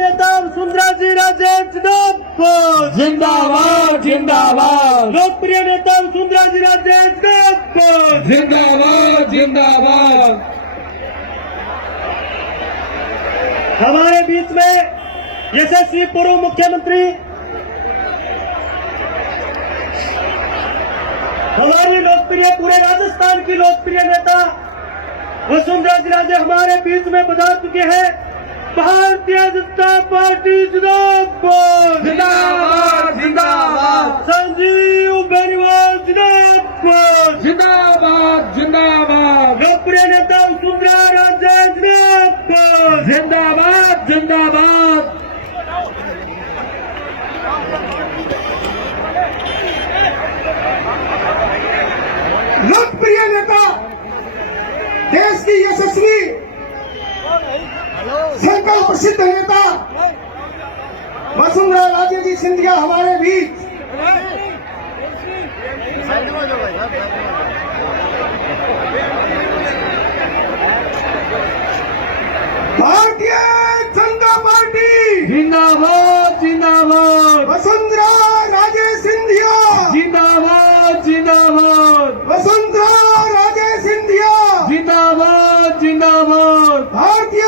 नेता वसुंधराजी राजे जिंदाबाद जिंदाबाद जिंदाबाद लोकप्रिय नेता वसुंधराजी राजे जिंदाबाद जिंदाबाद जिंदाबाद। हमारे बीच में यशस्वी पूर्व मुख्यमंत्री, हमारी लोकप्रिय, पूरे राजस्थान की लोकप्रिय नेता वसुंधराजी राजे हमारे बीच में पधार चुके हैं। भारतीय जनता पार्टी जिंदाबाद जिंदाबाद जिंदाबाद संजीव बेनीवाल जिंदाबाद जिंदाबाद जिंदाबाद लोकप्रिय नेता वसुंधरा राजे जिंदाबाद जिंदाबाद जिंदाबाद। लोकप्रिय नेता, देश की यशस्वी संकल्प प्रसिद्ध नेता वसुंधरा राजे जी सिंधिया हमारे बीच। भारतीय जनता पार्टी जिंदाबाद जिंदाबाद वसुंधरा राजे सिंधिया जिंदाबाद जिंदाबाद वसुंधरा राजे सिंधिया जिंदाबाद जिंदाबाद भारतीय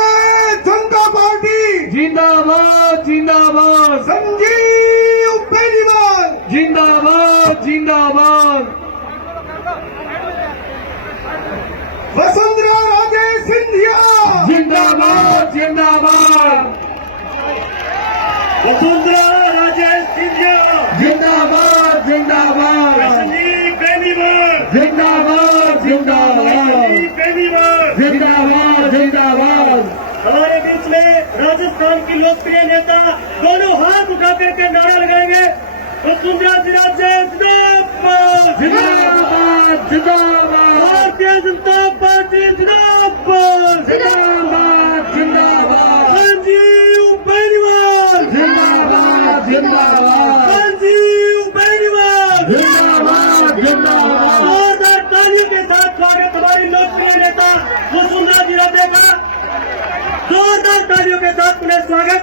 जनता पार्टी जिंदाबाद जिंदाबाद संजीव बेनीवाल जिंदाबाद जिंदाबाद वसुंधरा राजे सिंधिया जिंदाबाद जिंदाबाद वसुंधरा राजे सिंधिया जिंदाबाद जिंदाबाद संजीव बेनीवाल जिंदाबाद जिंदाबाद संजीव बेनीवाल जिंदाबाद जिंदाबाद। हमारे बीच में राजस्थान की लोकप्रिय नेता दोनों हाथ उठा करके नारा लगाएंगे वसुंधरा जी राजे जिंदाबाद जिंदाबाद जिंदाबाद भारतीय जनता पार्टी जिंदाबाद जिंदाबाद जिंदाबाद संजीव बेनीवाल जिंदाबाद जिंदाबाद संजीव बेनीवाल जिंदाबाद जिंदाबाद। जोरदार तालियों के साथ स्वागत हमारी लोकप्रिय नेता वसुंधरा जी राजे का, जोरदार तालियों के साथ उन्हें स्वागत।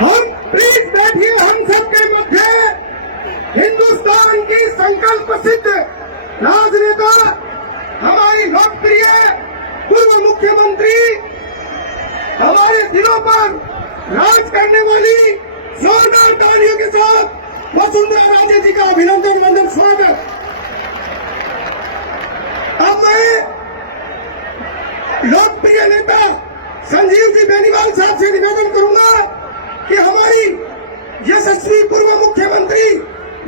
हम प्लीज बैठिए। हम सबके मध्य हिंदुस्तान की संकल्प सिद्ध राजनेता, हमारी लोकप्रिय पूर्व मुख्यमंत्री, हमारे दिलों पर राज करने वाली जोरदार तालियों के साथ वसुंधरा राजे जी का अभिनंदन वंदन स्वागत। अब मैं लोकप्रिय नेता संजीव जी बेनीवाल साहब से निवेदन करूंगा कि हमारी यशस्वी पूर्व मुख्यमंत्री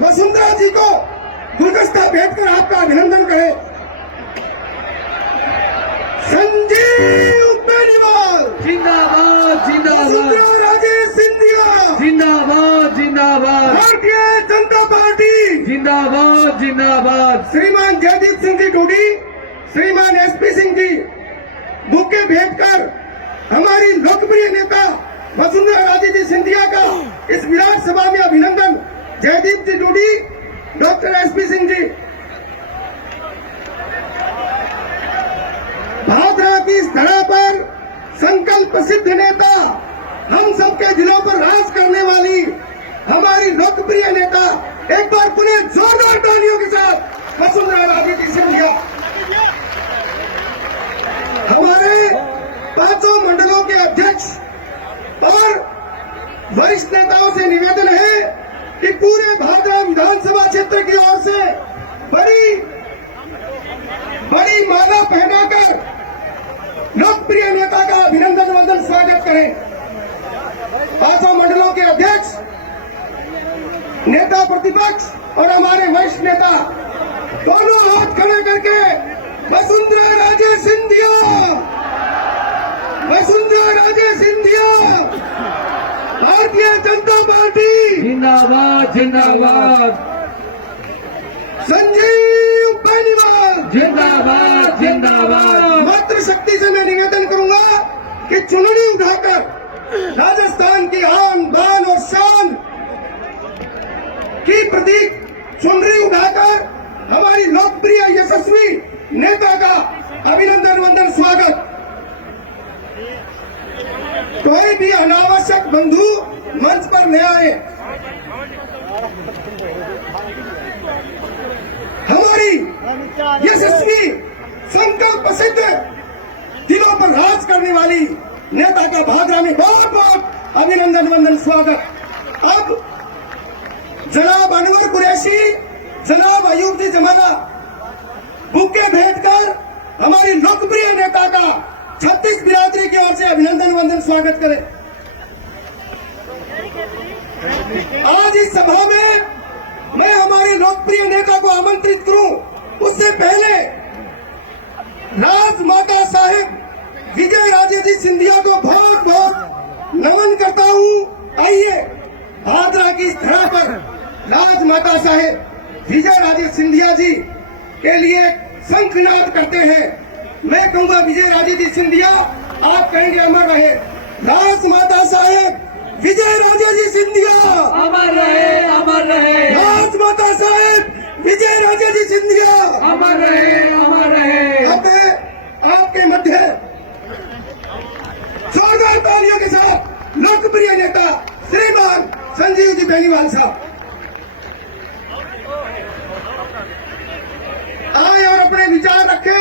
वसुंधरा जी को गुलदस्ता भेंट कर आपका अभिनंदन करें। संजीव बेनीवाल जिंदाबाद जिंदाबाद वसुंधरा राजे सिंधिया जिंदाबाद जिंदाबाद भारतीय जनता पार्टी जिंदाबाद जिंदाबाद। श्रीमान जयदीप सिंह जी डोडी, श्रीमान एसपी सिंह जी बुके भेंट कर हमारी लोकप्रिय नेता वसुंधरा राजे जी सिंधिया का इस विराट सभा में अभिनंदन। जयदीप जी डोडी, डॉक्टर एसपी सिंह जी। भादरा की इस धरा पर संकल्प सिद्ध नेता, हम सबके दिलों पर राज करने वाली हमारी लोकप्रिय नेता, एक बार पुनः जोरदार तालियों के साथ वसुंधरा राजे जी सिंधिया। हमारे पांचों मंडलों के अध्यक्ष और वरिष्ठ नेताओं से निवेदन है कि पूरे भादरा विधानसभा क्षेत्र की ओर से बड़ी माला पहनाकर लोकप्रिय नेता का अभिनंदन वंदन स्वागत करें। पांचों मंडलों के अध्यक्ष, नेता प्रतिपक्ष और हमारे वरिष्ठ नेता दोनों हाथ खड़े करके वसुंधरा राजे सिंधिया, वसुंधरा राजे सिंधिया, भारतीय जनता पार्टी जिंदाबाद जिंदाबाद संजीव बेनीवाल जिंदाबाद जिंदाबाद। मातृशक्ति से मैं निवेदन करूंगा कि चुनरी उठाकर राजस्थान की आन बान और शान की प्रतीक चुनरी उठाकर हमारी लोकप्रिय यशस्वी नेता का अभिनंदन भी अनावश्यक बंधु मंच पर न आए। हमारी यशस्वी संकल्प सिद्ध दिलों पर राज करने वाली नेता का भादरा में बहुत बहुत अभिनंदन वंदन स्वागत। अब जनाब अनवर कुरैशी, जनाब अयूब जी जमाला बुके भेंट कर हमारी लोकप्रिय नेता का 36 बिरादरी की ओर से अभिनंदन वंदन स्वागत करें। आज इस सभा में मैं हमारे लोकप्रिय नेता को आमंत्रित करूं, उससे पहले राजमाता साहिब विजय राजे जी सिंधिया को बहुत बहुत नमन करता हूं। आइए भादरा की इस धरा पर राजमाता साहिब विजय राजे सिंधिया जी के लिए शंखनाद करते हैं। मैं कहूंगा विजय राजे जी सिंधिया, आप कहेंगे अमर रहे। राजमाता साहिब विजय राजे जी सिंधिया अमर रहे, अमर रहे। राजमाता साहिब विजय राजे जी सिंधिया अमर रहे, अमर रहे। अब मैं आपके मध्य जोरदार तालियों के साथ लोकप्रिय नेता श्रीमान संजीव जी बेनीवाल साहब आए और अपने विचार रखे।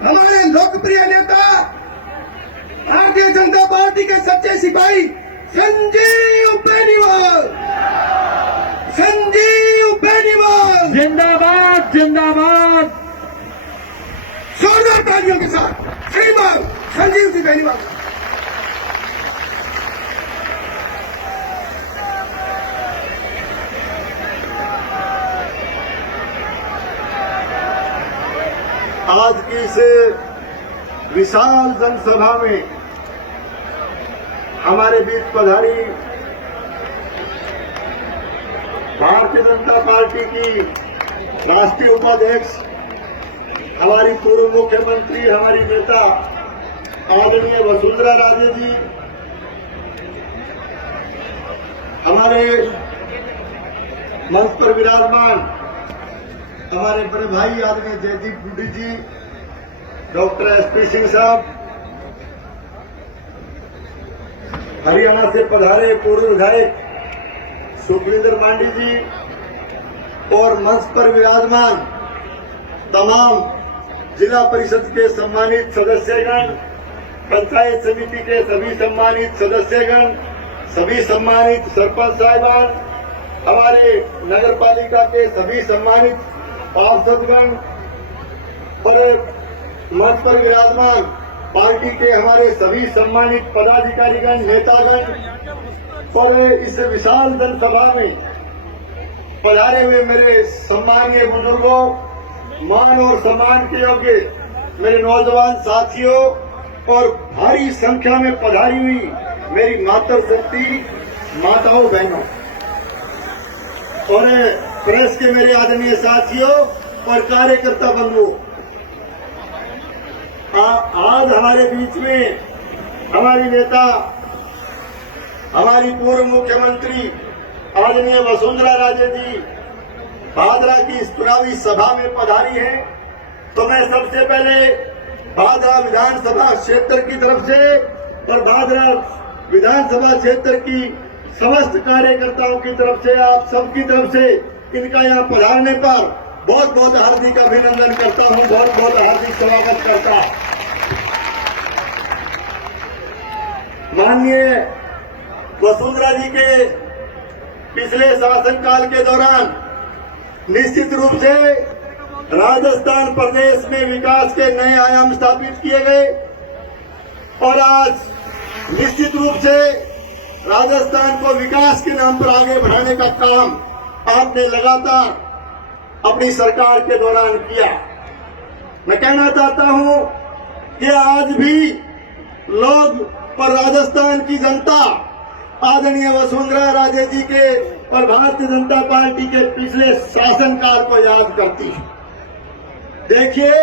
हमारे लोकप्रिय नेता भारतीय जनता पार्टी के सच्चे सिपाही संजीव बेनीवाल, संजीव बेनीवाल जिंदाबाद, जिंदाबाद। जोरदार तालियों के साथ श्रीमान संजीव जी बेनीवाल। आज की इस विशाल जनसभा में हमारे बीच पधारी भारतीय जनता पार्टी की राष्ट्रीय उपाध्यक्ष, हमारी पूर्व मुख्यमंत्री, हमारी नेता आदरणीय वसुंधरा राजे जी, हमारे मंच पर विराजमान हमारे बड़े भाई आदरणीय जयदीप गुड्डी जी, डॉक्टर एसपी सिंह साहब, हरियाणा से पधारे पूर्व विधायक सुखविंदर मांडी जी और मंच पर विराजमान तमाम जिला परिषद के सम्मानित सदस्यगण, पंचायत समिति के सभी सम्मानित सदस्यगण, सभी सम्मानित सरपंच साहिबान, हमारे नगर पालिका के सभी सम्मानित पार्षदगण और मंच पर विराजमान पार्टी के हमारे सभी सम्मानित पदाधिकारीगण, नेतागण और इस विशाल जनसभा में पधारे हुए मेरे सम्मानीय बुजुर्गों, मान और सम्मान के योग्य मेरे नौजवान साथियों और भारी संख्या में पधारी हुई मेरी मातृशक्ति माताओं बहनों और प्रेस के मेरे आदरणीय साथियों और कार्यकर्ता बंधुओं, आज हमारे बीच में हमारी नेता, हमारी पूर्व मुख्यमंत्री आदरणीय वसुंधरा राजे जी भादरा की इस चुनावी सभा में पधारी है। तो मैं सबसे पहले भादरा विधानसभा क्षेत्र की तरफ से और भादरा विधानसभा क्षेत्र की समस्त कार्यकर्ताओं की तरफ से, आप सबकी तरफ से इनका यहाँ पधारने पर बहुत बहुत हार्दिक अभिनंदन करता हूँ, बहुत बहुत हार्दिक स्वागत करता हूँ। माननीय वसुंधरा जी के पिछले शासनकाल के दौरान निश्चित रूप से राजस्थान प्रदेश में विकास के नए आयाम स्थापित किए गए और आज निश्चित रूप से राजस्थान को विकास के नाम पर आगे बढ़ाने का काम आपने लगातार अपनी सरकार के दौरान किया। मैं कहना चाहता हूं कि आज भी लोग और राजस्थान की जनता आदरणीय वसुंधरा राजे जी के और भारतीय जनता पार्टी के पिछले शासनकाल को याद करती है। देखिए,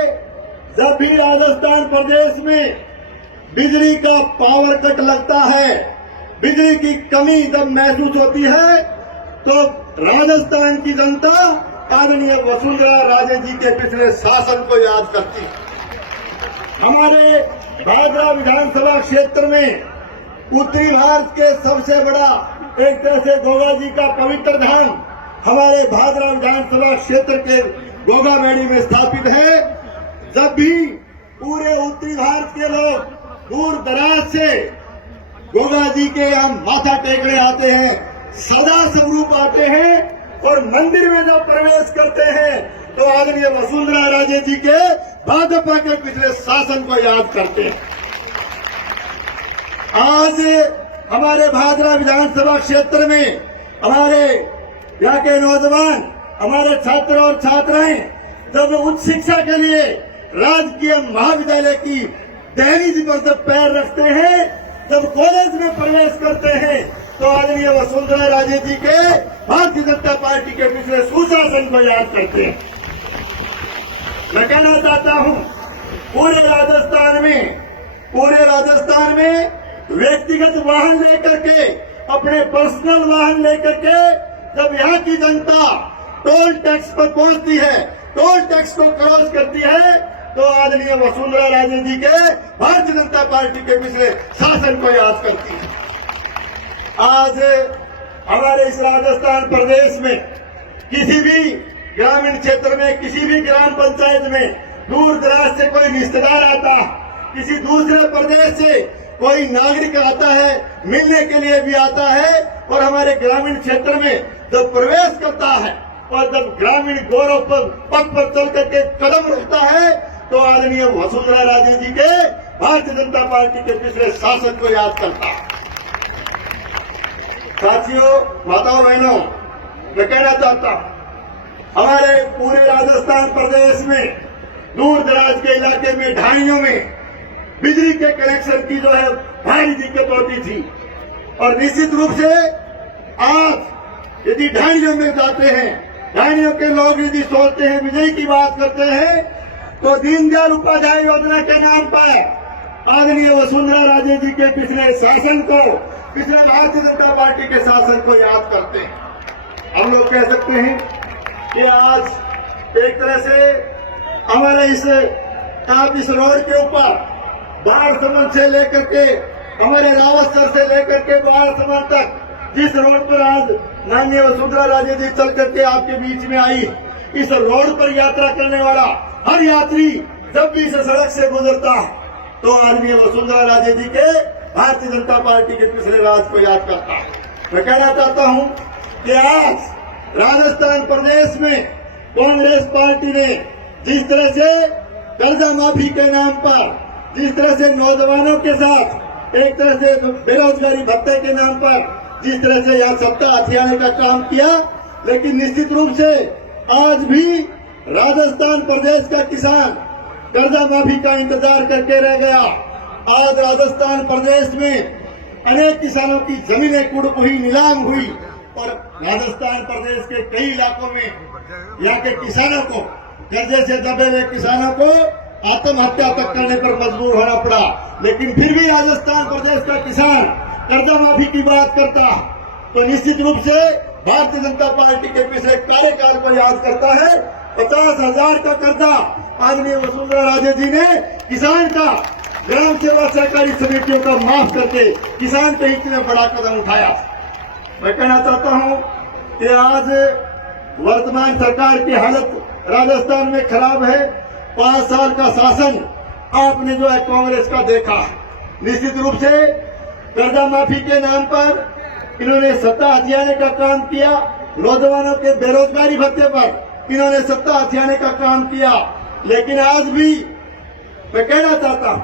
जब भी राजस्थान प्रदेश में बिजली का पावर कट लगता है, बिजली की कमी जब महसूस होती है, तो राजस्थान की जनता आदरणीय वसुंधरा राजे जी के पिछले शासन को याद करती है। हमारे भादरा विधानसभा क्षेत्र में उत्तरी भारत के सबसे बड़ा एक तरह से गोगा जी का पवित्र धाम हमारे भादरा विधानसभा क्षेत्र के गोगामेड़ी में स्थापित है। जब भी पूरे उत्तरी भारत के लोग दूर दराज से गोगा जी के यहाँ माथा टेकने आते हैं, सदा स्वरूप आते हैं और मंदिर में जब प्रवेश करते हैं तो आदरणीय वसुंधरा राजे जी के भाजपा के पिछले शासन को याद करते हैं। आज हमारे भादरा विधानसभा क्षेत्र में हमारे यहाँ के नौजवान, हमारे छात्र और छात्राएं जब उच्च शिक्षा के लिए राजकीय महाविद्यालय की दहलीज पर जब पैर रखते हैं, जब कॉलेज में प्रवेश करते हैं, तो आदरणीय वसुंधरा राजे जी के भारतीय जनता पार्टी के पिछले सुशासन को याद करते हैं। मैं कहना चाहता हूं पूरे राजस्थान में व्यक्तिगत वाहन लेकर के, अपने पर्सनल वाहन लेकर के जब यहाँ की जनता टोल टैक्स पर पहुंचती है, टोल टैक्स को क्रॉस करती है, तो आदरणीय वसुंधरा राजे जी के भारतीय जनता पार्टी के पिछले शासन को याद करती है। आज हमारे इस राजस्थान प्रदेश में किसी भी ग्रामीण क्षेत्र में, किसी भी ग्राम पंचायत में दूर दराज से कोई रिश्तेदार आता, किसी दूसरे प्रदेश से कोई नागरिक आता है, मिलने के लिए भी आता है, और हमारे ग्रामीण क्षेत्र में जब प्रवेश करता है और जब ग्रामीण गौरव पर पथ पर चल करके कदम रखता है, तो आदरणीय वसुंधरा राजे जी के भारतीय जनता पार्टी के पिछले शासन को याद करता है। साथियों, माताओं बहनों, मैं कहना चाहता हूं हमारे पूरे राजस्थान प्रदेश में दूर दराज के इलाके में ढाणियों में बिजली के कनेक्शन की जो है भारी दिक्कत होती थी, और निश्चित रूप से आज यदि ढाणियों में जाते हैं, ढाणियों के लोग यदि सोचते हैं, बिजली की बात करते हैं, तो दीनदयाल उपाध्याय योजना के नाम पर आदरणीय वसुंधरा राजे जी के पिछले शासन को, पिछले भारतीय जनता पार्टी के शासन को याद करते हैं। हम लोग कह सकते हैं कि आज एक तरह से हमारे इस रोड के ऊपर बाढ़ से लेकर के हमारे रावतसर से लेकर के बाढ़ तक जिस रोड पर आज माननीय वसुंधरा राजे जी चल करके आपके बीच में आई, इस रोड पर यात्रा करने वाला हर यात्री जब भी इस सड़क से गुजरता तो आदरणीय वसुंधरा राजे जी के भारतीय जनता पार्टी के पिछले राज को याद करता है। मैं कहना चाहता हूं कि आज राजस्थान प्रदेश में कांग्रेस पार्टी ने जिस तरह से कर्जा माफी के नाम पर, जिस तरह से नौजवानों के साथ एक तरह से बेरोजगारी भत्ते के नाम पर जिस तरह से यहाँ सत्ता हथियाने का काम किया, लेकिन निश्चित रूप से आज भी राजस्थान प्रदेश का किसान कर्जा माफी का इंतजार करके रह गया। आज राजस्थान प्रदेश में अनेक किसानों की जमीनें कुड़प हुई, नीलाम हुई, और राजस्थान प्रदेश के कई इलाकों में यहाँ के किसानों को, कर्जे से दबे हुए किसानों को आत्महत्या तक करने पर मजबूर होना पड़ा। लेकिन फिर भी राजस्थान प्रदेश का किसान कर्जा माफी की बात करता तो निश्चित रूप से भारतीय जनता पार्टी के पिछले कार्यकाल को याद करता है। 50,000 का कर्जा आदरणीय वसुंधरा राजे जी ने किसान का, ग्राम सेवा सहकारी समितियों का माफ करके किसान के हित में बड़ा कदम उठाया। मैं कहना चाहता हूं कि आज वर्तमान सरकार की हालत राजस्थान में खराब है। 5 साल का शासन आपने जो है कांग्रेस का देखा। निश्चित रूप से कर्जा माफी के नाम पर इन्होंने सत्ता हथियाने का काम किया, नौजवानों के बेरोजगारी भत्ते पर इन्होंने सत्ता हथियाने का काम किया। लेकिन आज भी मैं कहना चाहता हूं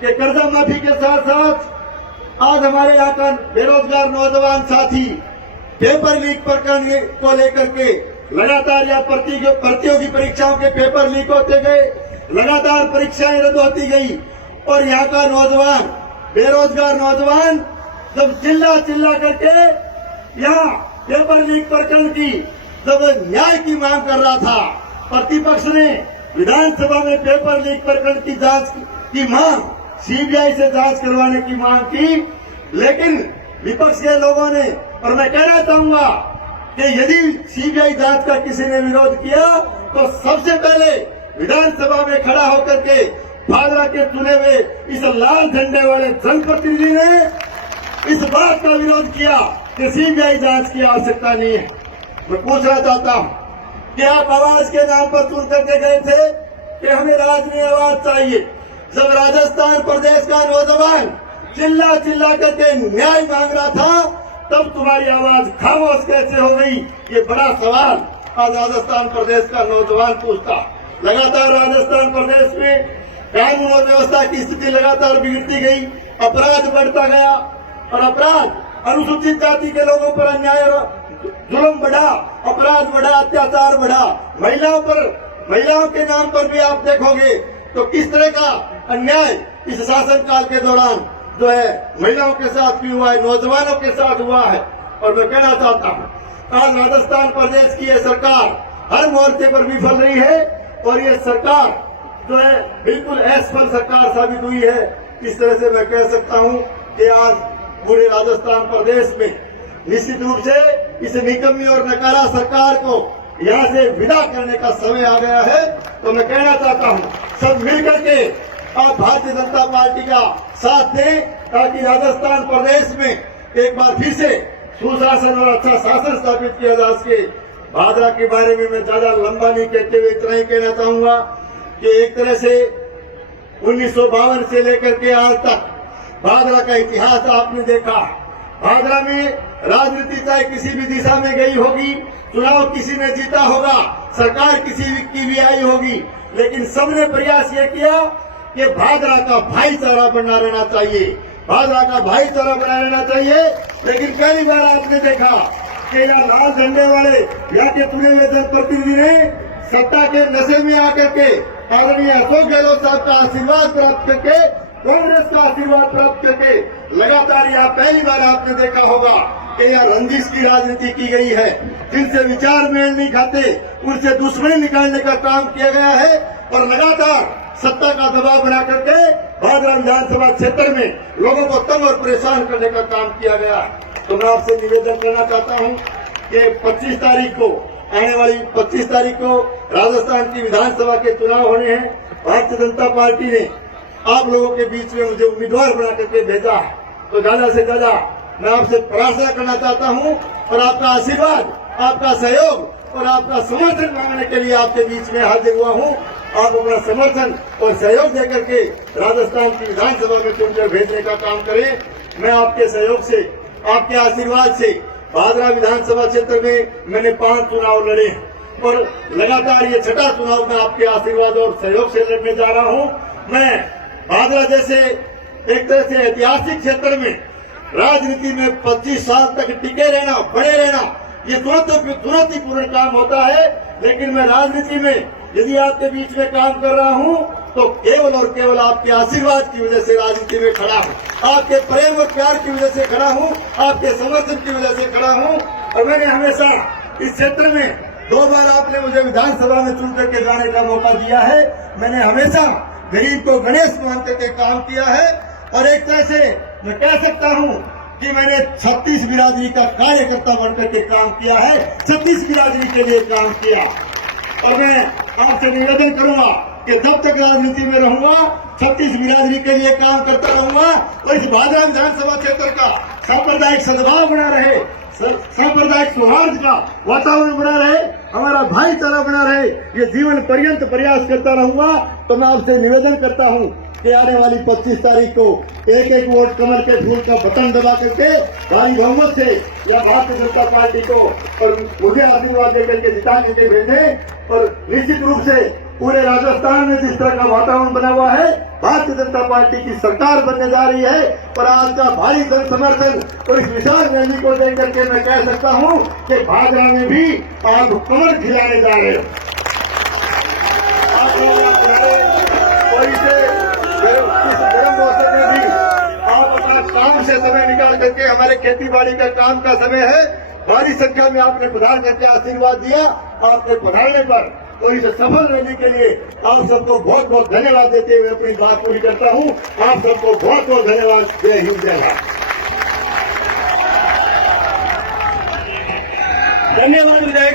कि कर्जा माफी के साथ साथ आज हमारे यहाँ का बेरोजगार नौजवान साथी पेपर लीक प्रकरण को लेकर के लगातार यहाँ प्रतियोगी परीक्षाओं के पेपर लीक होते गए, लगातार परीक्षाएं रद्द होती गई, और यहाँ का नौजवान, बेरोजगार नौजवान जब चिल्ला करके यहाँ पेपर लीक प्रकरण की जब न्याय की मांग कर रहा था, प्रतिपक्ष ने विधानसभा में पेपर लीक प्रकरण की जांच की मांग, सीबीआई से जांच करवाने की मांग की, लेकिन विपक्ष के लोगों ने, और मैं कहना चाहूंगा कि यदि सीबीआई जांच का किसी ने विरोध किया तो सबसे पहले विधानसभा में खड़ा होकर के भादरा के चुने हुए इस लाल झंडे वाले जनप्रतिनिधि ने इस बात का विरोध किया कि सीबीआई जांच की आवश्यकता नहीं है। मैं पूछना चाहता हूं कि आप आवाज के नाम पर सुन करके गए थे कि हमें राज्य में आवाज चाहिए। जब राजस्थान प्रदेश का नौजवान चिल्ला चिल्ला करके न्याय मांग रहा था, तब तुम्हारी आवाज खामोश कैसे हो गई? ये बड़ा सवाल आज राजस्थान प्रदेश का नौजवान पूछता। लगातार राजस्थान प्रदेश में कानून और व्यवस्था की स्थिति लगातार बिगड़ती गई, अपराध बढ़ता गया और अपराध अनुसूचित जाति के लोगों पर अन्याय और जुल्म बढ़ा, अपराध बढ़ा, अत्याचार बढ़ा। महिलाओं के नाम पर भी आप देखोगे तो किस तरह का अन्याय इस शासन काल के दौरान जो है महिलाओं के साथ भी हुआ है, नौजवानों के साथ हुआ है। और मैं कहना चाहता हूं आज राजस्थान प्रदेश की यह सरकार हर मोर्चे पर विफल रही है और ये सरकार जो है बिल्कुल असफल सरकार साबित हुई है। इस तरह से मैं कह सकता हूं कि आज पूरे राजस्थान प्रदेश में निश्चित रूप से इस निकम्मी और नकारा सरकार को यहाँ से विदा करने का समय आ गया है। तो मैं कहना चाहता हूँ सब मिलकर के आप भारतीय जनता पार्टी का साथ दें ताकि राजस्थान प्रदेश में एक बार फिर से सुशासन और अच्छा शासन स्थापित किया जा सके। भादरा के बारे में मैं ज्यादा लंबा नहीं कहते हुए इतना ही कहना चाहूंगा कि एक तरह से 1952 से लेकर के आज तक भादरा का इतिहास आपने देखा। भादरा में राजनीति चाहे किसी भी दिशा में गई होगी, चुनाव किसी ने जीता होगा, सरकार किसी की भी आई होगी, लेकिन सबने प्रयास ये किया कि भादरा का भाईचारा बना रहना चाहिए, भादरा का भाईचारा बना रहना चाहिए। लेकिन पहली बार आपने देखा कि यहाँ लाल झंडे वाले यहाँ के चुने हुए जनप्रतिनिधि ने सत्ता के नशे में आकर के आदरणीय अशोक गहलोत साहब का आशीर्वाद प्राप्त करके, कांग्रेस का आशीर्वाद प्राप्त करके लगातार यहाँ पहली बार आपने देखा होगा कि यहाँ रंजिश की राजनीति की गई है। जिनसे विचार मेल नहीं खाते उनसे दुश्मनी निकालने का काम किया गया है और लगातार सत्ता का दबाव बना करके भादरा विधानसभा क्षेत्र में लोगों को तंग और परेशान करने का काम किया गया। तो मैं आपसे निवेदन करना चाहता हूँ कि 25 तारीख को आने वाली 25 तारीख को राजस्थान की विधानसभा के चुनाव होने हैं। भारतीय जनता पार्टी ने आप लोगों के बीच में मुझे उम्मीदवार बना करके भेजा है, तो ज्यादा से ज्यादा मैं आपसे प्रार्थना करना चाहता हूं और आपका आशीर्वाद, आपका सहयोग और आपका समर्थन मांगने के लिए आपके बीच में हाजिर हुआ हूं। आप अपना समर्थन और सहयोग देकर के राजस्थान की विधानसभा में चुनकर भेजने का काम करें। मैं आपके सहयोग से, आपके आशीर्वाद से भादरा विधानसभा क्षेत्र में मैंने 5 चुनाव लड़े और लगातार ये 6ठा चुनाव में आपके आशीर्वाद और सहयोग से लड़ने जा रहा हूं। मैं भादरा जैसे एक तरह से ऐतिहासिक क्षेत्र में राजनीति में 25 साल तक टिके रहना, बने रहना, ये चुनौतीपूर्ण काम होता है। लेकिन मैं राजनीति में यदि आपके बीच में काम कर रहा हूं तो केवल और केवल आपके आशीर्वाद की वजह से राजनीति में खड़ा हूं, आपके प्रेम और प्यार की वजह से खड़ा हूं, आपके समर्थन की वजह से खड़ा हूं। और मैंने हमेशा इस क्षेत्र में 2 बार आपने मुझे विधानसभा में चुन करके जाने का मौका दिया है। मैंने हमेशा गरीब को गणेश मान करके काम किया है और एक तरह से मैं कह सकता हूं कि मैंने 36 बिरादरी का कार्यकर्ता बनकर के काम किया है, 36 बिरादरी के लिए काम किया। और मैं आपसे निवेदन करूंगा कि जब तक राजनीति में रहूंगा 36 बिरादरी के लिए काम करता रहूंगा और इस भादरा विधानसभा क्षेत्र का सांप्रदायिक सद्भाव बना रहे, सांप्रदायिक सौहार्द का वातावरण बना रहे, हमारा भाईचारा बना रहे, ये जीवन पर्यंत प्रयास करता रहूंगा। तो मैं आपसे निवेदन करता हूं कि आने वाली 25 तारीख को एक वोट कमल के फूल का बटन दबा करके भारी बहुमत से या भारतीय जनता पार्टी को और मुझे आशीर्वाद देकर के जिता के भेजें। और निश्चित रूप से पूरे राजस्थान में जिस तरह का वातावरण बना हुआ है, भारतीय जनता पार्टी की सरकार बनने जा रही है और आज का भारी जन समर्थन और इस विशाल रैली को देकर के मैं कह सकता हूं कि भादरा में भी आप कमल खिलाने जा रहे हो। और इस गर्म मौसम में भी आप अपना काम से समय निकाल करके, हमारे खेती बाड़ी का काम का समय है, भारी संख्या में आपने पधार करके आशीर्वाद दिया। आपने पधारने पर और इस सफल रैली के लिए आप सबको बहुत बहुत धन्यवाद देते हुए अपनी बात पूरी करता हूं। आप सबको बहुत बहुत धन्यवाद। जय हिंद, जय भारत। धन्यवाद।